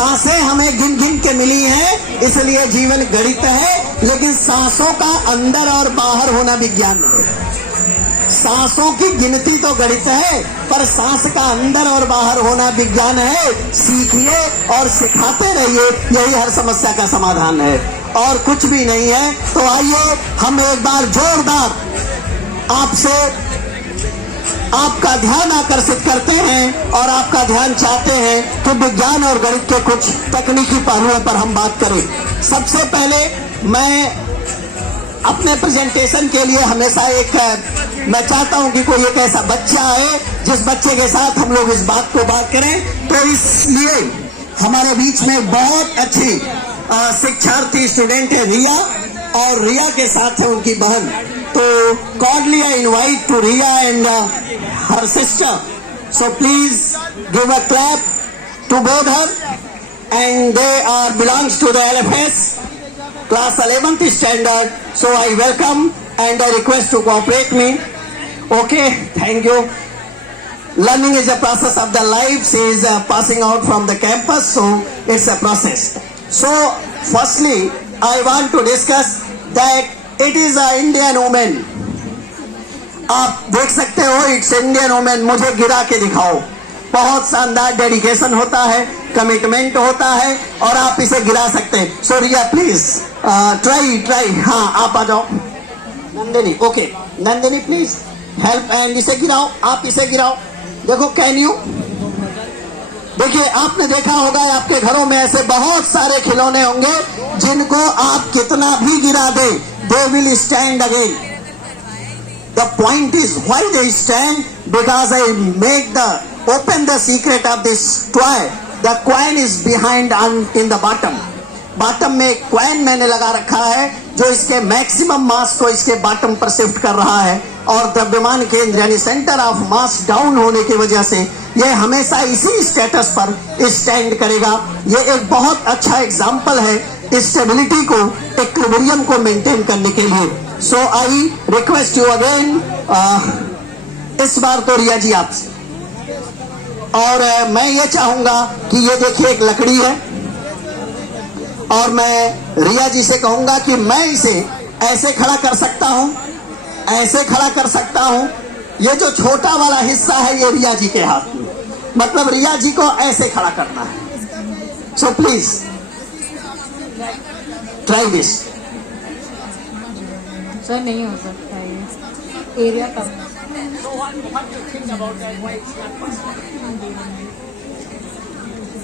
सांसें हमें गिन गिन के मिली हैं, इसलिए जीवन गणित है। लेकिन सांसों का अंदर और बाहर होना विज्ञान है। सांसों की गिनती तो गणित है, पर सांस का अंदर और बाहर होना विज्ञान है। सीखिए और सिखाते रहिए, यही हर समस्या का समाधान है और कुछ भी नहीं है। तो आइए हम एक बार जोरदार आपसे आपका ध्यान आकर्षित करते हैं और आपका ध्यान चाहते हैं कि विज्ञान और गणित के कुछ तकनीकी पहलुओं पर हम बात करें। सबसे पहले मैं अपने प्रेजेंटेशन के लिए हमेशा मैं चाहता हूं कि कोई एक ऐसा बच्चा आए जिस बच्चे के साथ हम लोग इस बात को बात करें। तो इसलिए हमारे बीच में बहुत अच्छी शिक्षार्थी स्टूडेंट है रिया, और रिया के साथ है उनकी बहन। तो cordially I invite to Riya and her sister, so please give a clap to both her and they are belongs to the LFS class 11th standard, so I welcome and I request to cooperate me. Okay, thank you. Learning is a process of the life. She is passing out from the campus, so it's a process. So firstly I want to discuss that it is a Indian woman. आप देख सकते हो, it's Indian women. मुझे गिरा के दिखाओ। बहुत शानदार डेडिकेशन होता है, कमिटमेंट होता है और आप इसे गिरा सकते हैं। सो रिया प्लीज ट्राई। हाँ, आप आ जाओ। Nandini, okay Nandini please help and इसे गिराओ, आप इसे गिराओ। देखो, कैन यू? देखिए, आपने देखा होगा आपके घरों में ऐसे बहुत सारे खिलौने होंगे जिनको आप कितना भी गिरा दे, they will stand again. The point is why they stand, because I make open the secret of this toy. The coin is behind in the bottom. Bottom में एक कॉइन मैंने लगा रखा है जो इसके मैक्सिमम मास को इसके बॉटम पर शिफ्ट कर रहा है, और द्रव्यमान केंद्र यानी सेंटर ऑफ मास डाउन होने की वजह से ये हमेशा इसी स्टेटस पर स्टैंड करेगा। ये एक बहुत अच्छा एग्जाम्पल है स्टेबिलिटी को, इक्विलिब्रियम को मेंटेन करने के लिए। सो आई रिक्वेस्ट यू अगेन, इस बार तो रिया जी आपसे, और मैं ये चाहूंगा कि ये देखिए एक लकड़ी है, और मैं रिया जी से कहूंगा कि मैं इसे ऐसे खड़ा कर सकता हूं, ऐसे खड़ा कर सकता हूं। ये जो छोटा वाला हिस्सा है ये रिया जी के हाथ में, मतलब रिया जी को ऐसे खड़ा करना है। So please try this. Sir नहीं हो सकता ये, एरिया कम।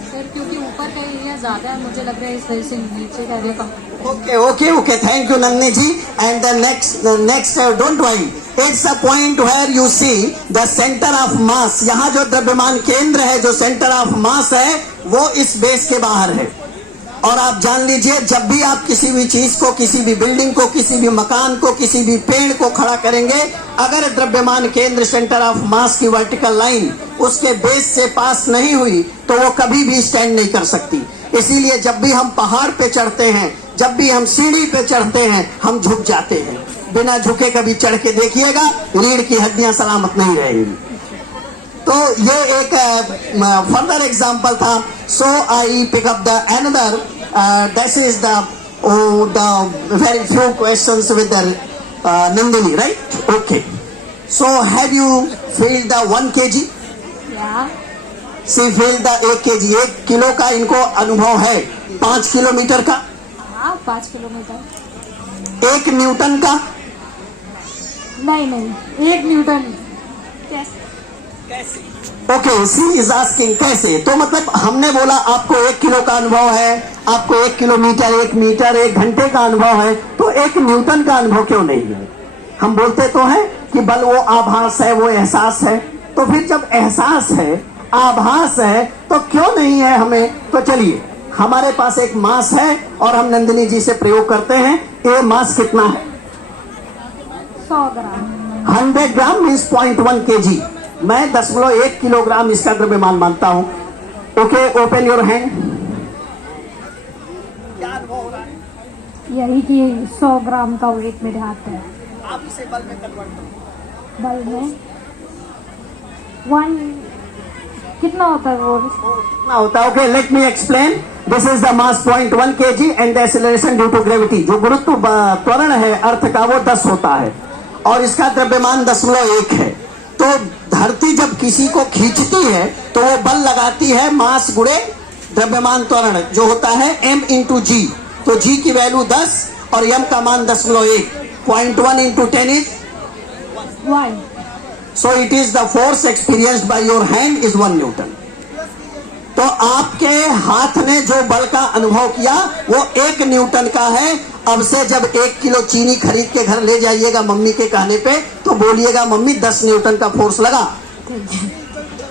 सर क्योंकि ऊपर का एरिया ज्यादा है, मुझे लग रहा है इस वजह से नीचे का एरिया कम। Okay thank you Nandini ji. And the next don't worry, it's a point where you see the centre of mass. यहाँ जो द्रव्यमान केंद्र है, जो सेंटर ऑफ मास है, वो इस बेस के बाहर है। और आप जान लीजिए, जब भी आप किसी भी चीज को, किसी भी बिल्डिंग को, किसी भी मकान को, किसी भी पेड़ को खड़ा करेंगे, अगर द्रव्यमान केंद्र सेंटर ऑफ मास की वर्टिकल लाइन उसके बेस से पास नहीं हुई तो वो कभी भी स्टैंड नहीं कर सकती। इसीलिए जब भी हम पहाड़ पे चढ़ते हैं, जब भी हम सीढ़ी पे चढ़ते हैं, हम झुक जाते हैं। बिना झुके कभी चढ़ के देखिएगा, रीढ़ की हड्डियां सलामत नहीं रहेंगी। तो ये एक फर्दर एग्जांपल था। So I pick up the another, this is the very few questions with Nandini, right? Okay, so have you feeled the 1 kg? See feeled the 1 kg, 1 kilo का इनको अनुभव है। 5 किलोमीटर का? हाँ, 5 किलोमीटर। 1 न्यूटन का? नहीं, 1 Newton. Okay, she is asking कैसे। तो मतलब हमने बोला आपको 1 किलो का अनुभव है, आपको 1 किलोमीटर, 1 मीटर, 1 घंटे का अनुभव है, तो 1 न्यूटन का अनुभव क्यों नहीं है? हम बोलते तो हैं कि बल वो आभास है, वो एहसास है। तो फिर जब एहसास है, आभास है, तो क्यों नहीं है हमें? तो चलिए, हमारे पास एक मास है और हम नंदिनी जी से प्रयोग करते हैं। ये मास कितना है? 100 ग्राम। 100 ग्राम मीन्स 0.1 kg। मैं 0.1 किलोग्राम इसका द्रव्यमान मानता हूं। Okay, open your hand. यही कि 100 ग्राम का वेट मेरे हाथ है। आप इसे बल में कन्वर्ट करो। बल में कितना होता है वो? कितना होता है? Okay, let me explain. This is the mass 0.1 kg and the acceleration due to gravity. जो गुरुत्व त्वरण है अर्थ का वो 10 होता है और इसका द्रव्यमान 0.1 है. तो धरती जब किसी को खींचती है तो वो बल लगाती है मास गुणे द्रव्यमान त्वरण जो होता है m इंटू जी. तो g की वैल्यू 10 और m का मान 0.1. 0.1 into 10 is 1. So it is the force experienced by your hand is 1 Newton. तो आपके हाथ ने जो बल का अनुभव किया वो 1 न्यूटन का है. अब से जब 1 किलो चीनी खरीद के घर ले जाइएगा मम्मी के कहने पे तो बोलिएगा मम्मी 10 न्यूटन का फोर्स लगा.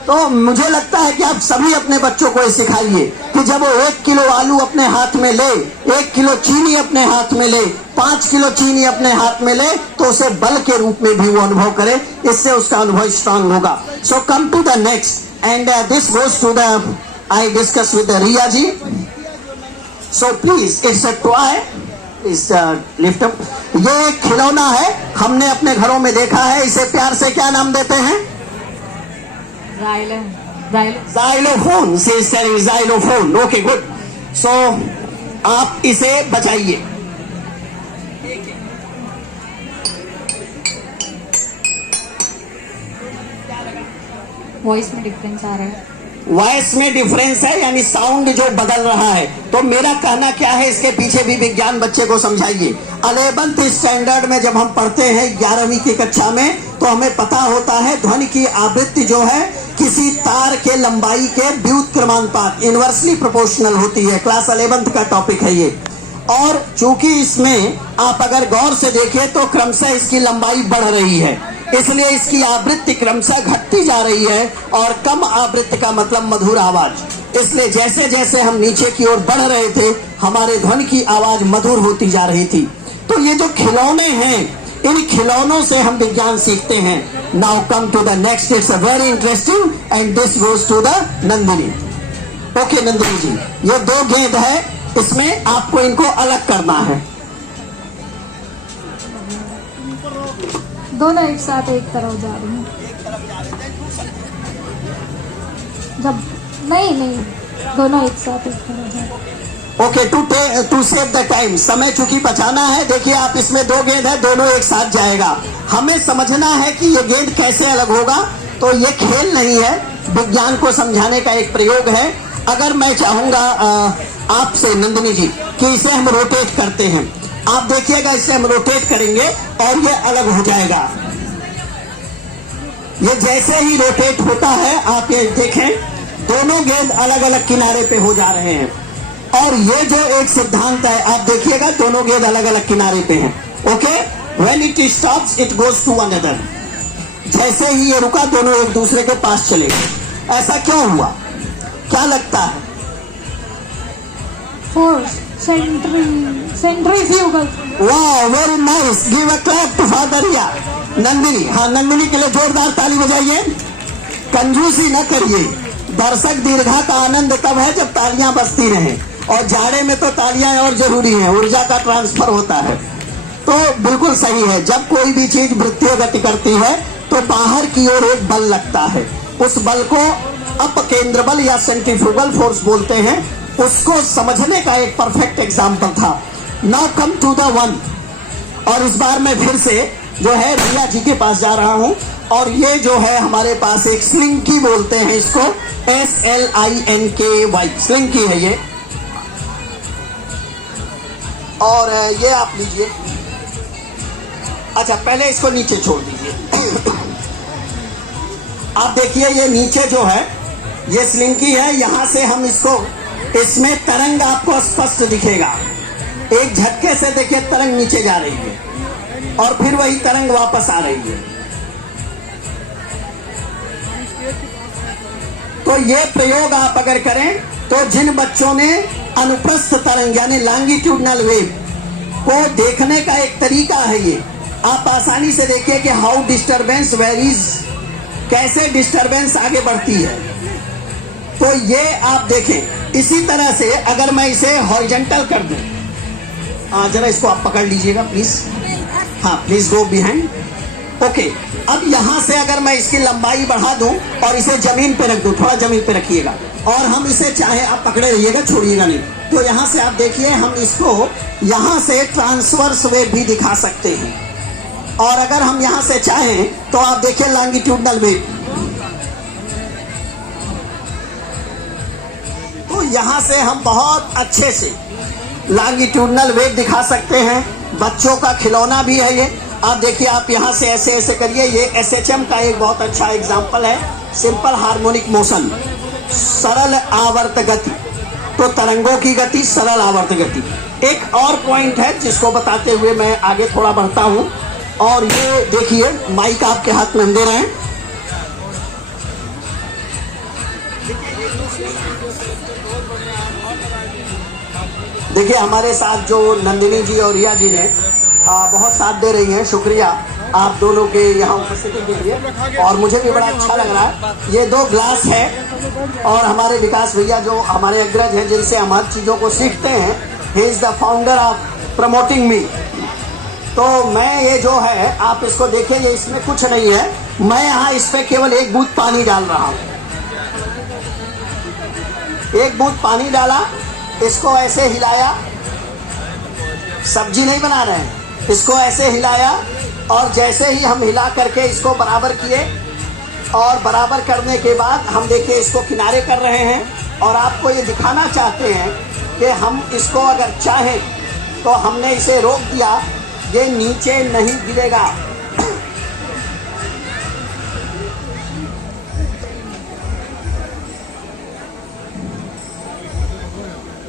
तो मुझे लगता है कि आप सभी अपने बच्चों को ये सिखाइए कि जब वो 1 किलो आलू अपने हाथ में ले, 1 किलो चीनी अपने हाथ में ले, 5 किलो चीनी अपने हाथ में ले तो उसे बल के रूप में भी वो अनुभव करे. इससे उसका अनुभव स्ट्रांग होगा. So come to the next and this goes to the I discuss with Riya ji. So please it's a toy. Is lift up. ये एक खिलौना है, हमने अपने घरों में देखा है. इसे प्यार से क्या नाम देते हैं? Xylophone. She is telling xylophone. Okay, good. So आप इसे बचाइए. वॉइस में डिफरेंस आ रहा है. वॉइस में डिफरेंस है यानी साउंड जो बदल रहा है. तो मेरा कहना क्या है इसके पीछे भी विज्ञान बच्चे को समझाइए. 11th स्टैंडर्ड में जब हम पढ़ते हैं 11वीं की कक्षा में तो हमें पता होता है ध्वनि की आवृत्ति जो है किसी तार के लंबाई के व्युत्क्रमानुपात इनवर्सली प्रोपोर्शनल होती है. क्लास 11th का टॉपिक है ये. और चूंकि इसमें आप अगर गौर से देखें तो क्रमशः इसकी लंबाई बढ़ रही है, इसलिए इसकी आवृत्ति क्रमशः घटती जा रही है. और कम आवृत्ति का मतलब मधुर आवाज. इसलिए जैसे जैसे हम नीचे की ओर बढ़ रहे थे हमारे ध्वनि की आवाज मधुर होती जा रही थी. तो ये जो खिलौने हैं इन खिलौनों से हम विज्ञान सीखते हैं. Now come to the next. It's a very interesting and this goes to the Nandini. Okay Nandini ji, ये 2 गेंद है, इसमें आपको इनको अलग करना है. दोनों एक साथ एक तरफ जा रही हैं. जब नहीं दोनों एक साथ एक तरफ जा रही हैं. Okay, to save the time. समय चूंकि बचाना है. देखिए आप इसमें 2 गेंद है, दोनों एक साथ जाएगा. हमें समझना है कि ये गेंद कैसे अलग होगा. तो ये खेल नहीं है, विज्ञान को समझाने का एक प्रयोग है. अगर मैं चाहूंगा आपसे नंदिनी जी कि इसे हम रोटेट करते हैं, आप देखिएगा इसे हम रोटेट करेंगे और ये अलग हो जाएगा. ये जैसे ही रोटेट होता है आप ये देखें दोनों गेंद अलग अलग किनारे पे हो जा रहे हैं. और ये जो एक सिद्धांत है आप देखिएगा दोनों गेंद अलग अलग किनारे पे हैं. Okay, when it stops it goes to another. जैसे ही ये रुका दोनों एक दूसरे के पास चले गए. ऐसा क्यों हुआ, क्या लगता है? Force centrifugal. वाह, very nice. Give a clap to father या नंदिनी. हाँ, नंदिनी के लिए जोरदार ताली बजाइए. कंजूसी न करिए. दर्शक दीर्घा का आनंद तब है जब तालियां बजती रहें. और जाड़े में तो तालियां और जरूरी हैं, ऊर्जा का ट्रांसफर होता है. तो बिल्कुल सही है. जब कोई भी चीज वृत्तीय गति करती है तो बाहर की ओर एक बल लगता है. उस बल को अपकेंद्र बल या सेंट्रीफ्यूगल फोर्स बोलते हैं. उसको समझने का एक परफेक्ट एग्जाम्पल था. Now come to the one. और इस बार मैं फिर से जो है रिया जी के पास जा रहा हूं. और ये जो है हमारे पास एक स्लिंकी बोलते हैं इसको, SLINKY स्लिंकी है ये. और ये आप लीजिए. अच्छा, पहले इसको नीचे छोड़ दीजिए. आप देखिए ये नीचे जो है ये स्लिंकी है. यहां से हम इसको, इसमें तरंग आपको स्पष्ट दिखेगा. एक झटके से देखिए तरंग नीचे जा रही है और फिर वही तरंग वापस आ रही है. तो ये प्रयोग आप अगर करें तो जिन बच्चों ने अनुप्रस्थ तरंग यानी लॉन्गिट्यूडनल वेव को देखने का एक तरीका है ये. आप आसानी से देखिए कि हाउ डिस्टरबेंस वेरीज, कैसे डिस्टरबेंस आगे बढ़ती है. तो ये आप देखें. इसी तरह से अगर मैं इसे हॉरिजॉन्टल कर दूं, जरा इसको आप पकड़ लीजिएगा प्लीज. हाँ, प्लीज गो बिहाइंड. ओके, अब यहाँ से अगर मैं इसकी लंबाई बढ़ा दूं और इसे जमीन पे रख दूं, थोड़ा जमीन पे रखिएगा, और हम इसे चाहे, आप पकड़े रहिएगा, छोड़िएगा नहीं, तो यहाँ से आप देखिए हम इसको यहाँ से ट्रांसवर्स वेव भी दिखा सकते हैं, और अगर हम यहाँ से चाहें तो आप देखिए लॉन्गिट्यूडनल वेव। तो यहाँ से हम बहुत अच्छे से लॉन्गिट्यूडनल वेव दिखा सकते हैं। बच्चों का खिलौना भी है ये। आप देखिए, आप यहाँ से ऐसे ऐसे करिए, ये SHM का एक बहुत अच्छा एग्जाम्पल है, सिंपल हार्मोनिक मोशन, सरल आवर्त गति। तो तरंगों की गति, सरल आवर्त गति। एक और पॉइंट है जिसको बताते हुए मैं आगे थोड़ा बढ़ता हूँ, और ये देखिए माइक आपके हाथ में हम दे रहे हैं। देखिए हमारे साथ जो नंदिनी जी और रिया जी ने बहुत साथ दे रही हैं, शुक्रिया आप दोनों के यहाँ उपस्थिति के लिए, और मुझे भी बड़ा अच्छा लग रहा है। ये 2 ग्लास है, और हमारे विकास भैया जो हमारे अग्रज हैं, जिनसे हम हर चीज़ों को सीखते हैं, he is the founder of promoting me. तो मैं ये जो है, आप इसको देखिए, ये इसमें कुछ नहीं है, मैं यहाँ इस पर केवल 1 बूंद पानी डाल रहा हूँ। 1 बूंद पानी डाला, इसको ऐसे हिलाया, सब्जी नहीं बना रहे हैं, इसको ऐसे हिलाया, और जैसे ही हम हिला करके इसको बराबर किए, और बराबर करने के बाद हम देखिए इसको किनारे कर रहे हैं, और आपको ये दिखाना चाहते हैं कि हम इसको अगर चाहें तो हमने इसे रोक दिया, ये नीचे नहीं गिरेगा।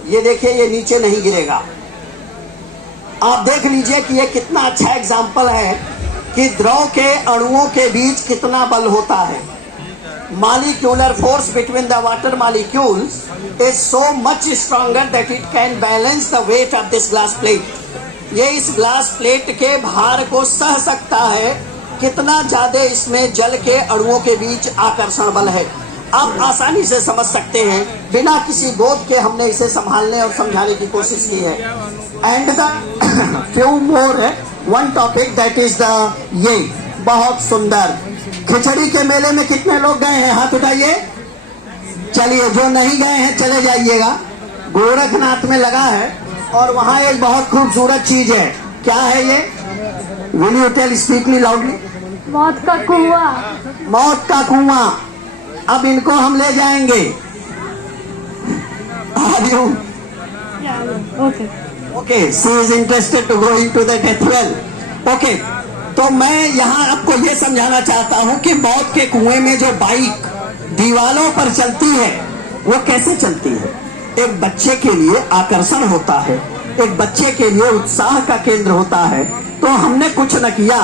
ये देखिए, ये नीचे नहीं गिरेगा। आप देख लीजिए कि ये कितना अच्छा एग्जाम्पल है कि द्रव के अणुओं के बीच कितना बल होता है। Molecular force between the water molecules is so much stronger that it can balance the weight of this glass plate. ये इस ग्लास प्लेट के भार को सह सकता है, कितना ज्यादा इसमें जल के अणुओं के बीच आकर्षण बल है। आप आसानी से समझ सकते हैं, बिना किसी बोध के हमने इसे संभालने और समझाने की कोशिश की है। And the few more one topic that is the, ये बहुत सुंदर। खिचड़ी के मेले में कितने लोग गए हैं? हाथ उठाइए। चलिए, जो नहीं गए हैं चले जाइएगा। गोरखनाथ में लगा है, और वहाँ एक बहुत खूबसूरत चीज है। क्या है ये? Will you tell speakly loudly? मौत का कुआं। मौत का कुआं। अब इनको हम ले जाएंगे। Okay, she is interested to go into the death well. Okay, तो मैं यहाँ आपको ये समझाना चाहता हूँ कि मौत के कुएं में जो बाइक दीवालों पर चलती है, वो कैसे चलती है। एक बच्चे के लिए आकर्षण होता है, एक बच्चे के लिए उत्साह का केंद्र होता है। तो हमने कुछ न किया,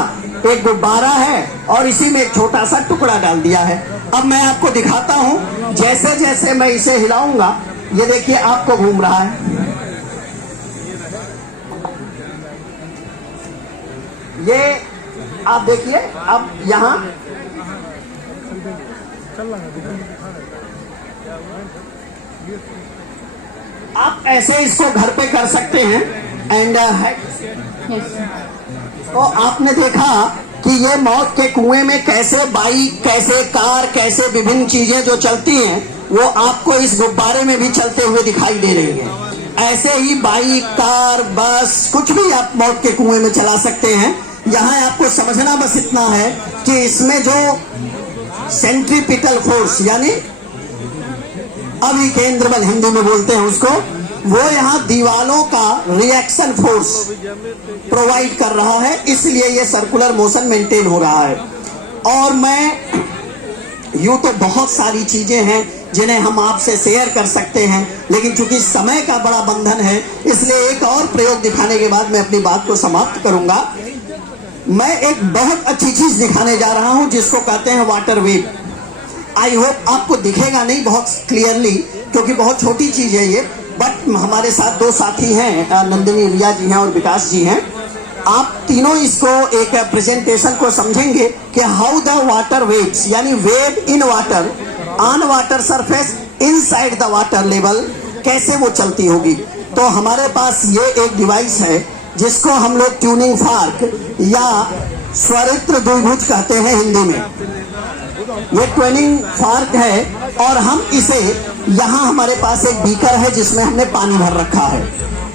एक गुब्बारा है और इसी में एक छोटा सा टुकड़ा डाल दिया है। अब मैं आपको दिखाता हूं, जैसे जैसे मैं इसे हिलाऊंगा, ये देखिए आपको घूम रहा है। ये आप देखिए, अब यहां आप ऐसे इसको घर पे कर सकते हैं। एंड तो आपने देखा कि ये मौत के कुएं में कैसे बाइक, कैसे कार, कैसे विभिन्न चीजें जो चलती हैं, वो आपको इस गुब्बारे में भी चलते हुए दिखाई दे रही हैं। ऐसे ही बाइक, कार, बस, कुछ भी आप मौत के कुएं में चला सकते हैं। यहाँ आपको समझना बस इतना है कि इसमें जो सेंट्रीपिटल फोर्स, यानी अभिकेंद्र बल हिंदी में बोलते हैं उसको, वो यहाँ दीवालों का रिएक्शन फोर्स प्रोवाइड कर रहा है, इसलिए ये सर्कुलर मोशन मेंटेन हो रहा है। और मैं यूं तो बहुत सारी चीजें हैं जिन्हें हम आपसे शेयर कर सकते हैं, लेकिन चूंकि समय का बड़ा बंधन है, इसलिए एक और प्रयोग दिखाने के बाद मैं अपनी बात को समाप्त करूंगा। मैं एक बहुत अच्छी चीज दिखाने जा रहा हूं जिसको कहते हैं वाटर वेव। आई होप आपको दिखेगा नहीं बहुत क्लियरली, क्योंकि बहुत छोटी चीज है ये, बट हमारे साथ 2 साथी हैं, नंदिनी, रिया जी हैं और विकास जी हैं। आप तीनों इसको एक प्रेजेंटेशन को समझेंगे कि हाउ द वाटर वेव्स, यानी wave in water, on water surface, inside the water level, कैसे वो चलती होगी। तो हमारे पास ये एक डिवाइस है जिसको हम लोग ट्यूनिंग फार्क या स्वरित्र द्विभुज कहते हैं हिंदी में। ये ट्विनिंग फॉर्क है और हम इसे यहाँ हमारे पास एक बीकर है जिसमें हमने पानी भर रखा है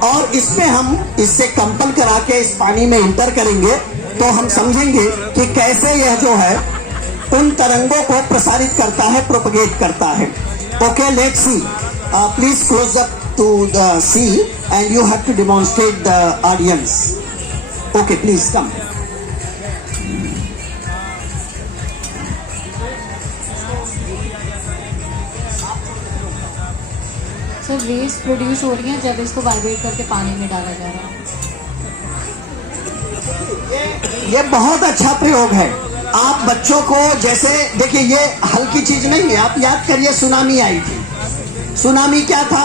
और इसमें हम इससे कंपल करा के इस पानी में इंटर करेंगे तो हम समझेंगे कि कैसे यह जो है उन तरंगों को प्रसारित करता है, प्रोपगेट करता है। Okay, let's see. Please close up to the sea and you have to demonstrate the audience. Okay, please come. Sir waves produce हो रही हैं जब इसको वाइब्रेट करके पानी में डाला जा रहा है। ये बहुत अच्छा प्रयोग है। आप बच्चों को जैसे देखिए, ये हल्की चीज नहीं है। आप याद करिए, सुनामी आई थी। सुनामी क्या था?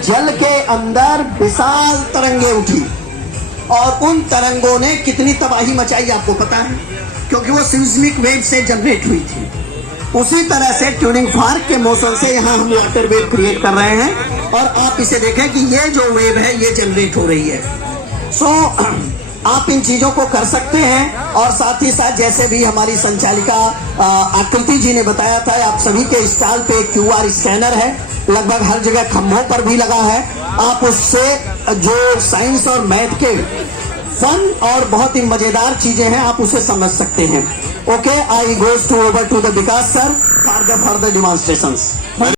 जल के अंदर विशाल तरंगे उठी और उन तरंगों ने कितनी तबाही मचाई आपको पता है, क्योंकि वो सिस्मिक वेव से जनरेट हुई थी। उसी तरह से ट्यूनिंग फॉर्क के मोशन से यहाँ हम वाटर वेव क्रिएट कर रहे हैं और आप इसे देखें कि ये जो वेव है ये जनरेट हो रही है। सो आप इन चीजों को कर सकते हैं और साथ ही साथ जैसे भी हमारी संचालिका आकृति जी ने बताया था, आप सभी के स्टॉल पे QR स्कैनर है, लगभग हर जगह खंभों पर भी लगा है। आप उससे जो साइंस और मैथ के फन और बहुत ही मजेदार चीजें हैं आप उसे समझ सकते हैं। Okay, I goes to over to the Vikas sir for the demonstrations.